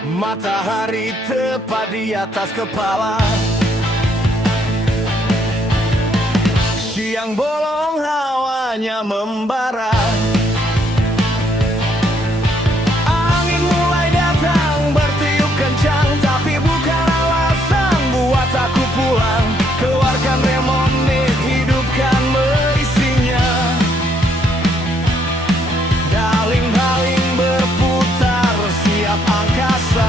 Matahari tepat di atas kepala. Siang bolong hawanya membara. Angin mulai datang bertiup kencang, tapi bukan alasan buat aku pulang. Keluarkan remonet, hidupkan meisinya. Baling-baling berputar, siap angkasa.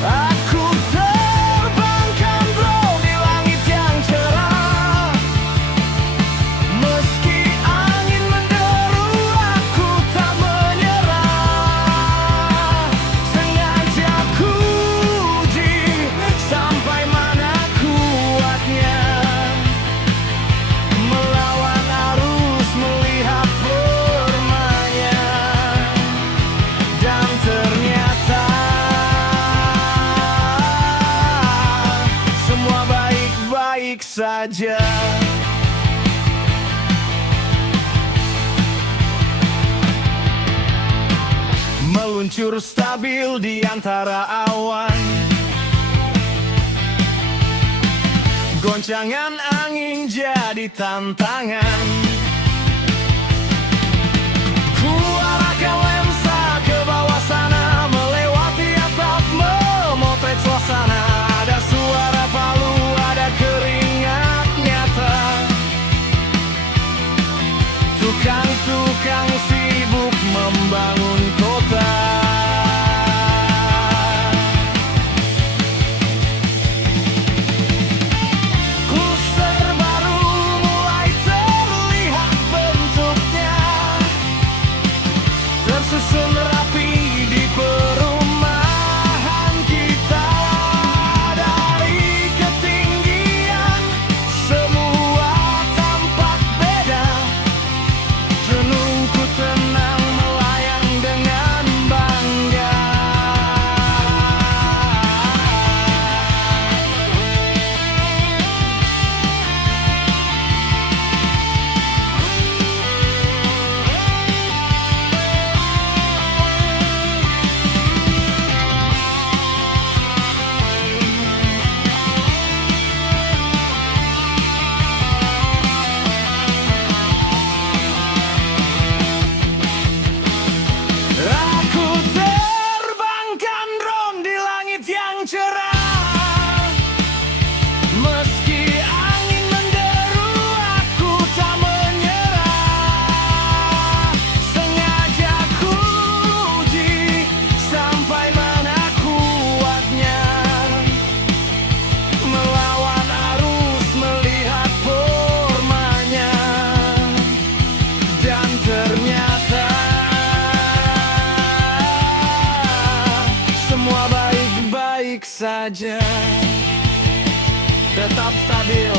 Aku terbangkan drone di langit yang cerah. Meski angin menderu, aku tak menyerah. Sengaja ku uji sampai mana kuatnya. Melawan arus, melihat permainya. Dan ternyata semua baik-baik saja. Meluncur stabil di antara awan. Goncangan angin jadi tantangan. Ku arahkan lensa ke bawah sana, melewati atap, memotret suasana. Ada suara palu, ada keringat nyata. Tukang-tukang sibuk membangun kota. Kluster baru mulai terlihat bentuknya, tersusun rapi di perumahan kita. Dari ketinggian semua tampak beda. Renungku tenang melayang dengan bangga. Aku terbangkan drone di langit yang cerah. Meski angin menderu, aku tak menyerah. Sengaja ku uji sampai mana kuatnya. Melawan arus, melihat permainya. Dan ternyata semua baik-baik saja. Tetap stabil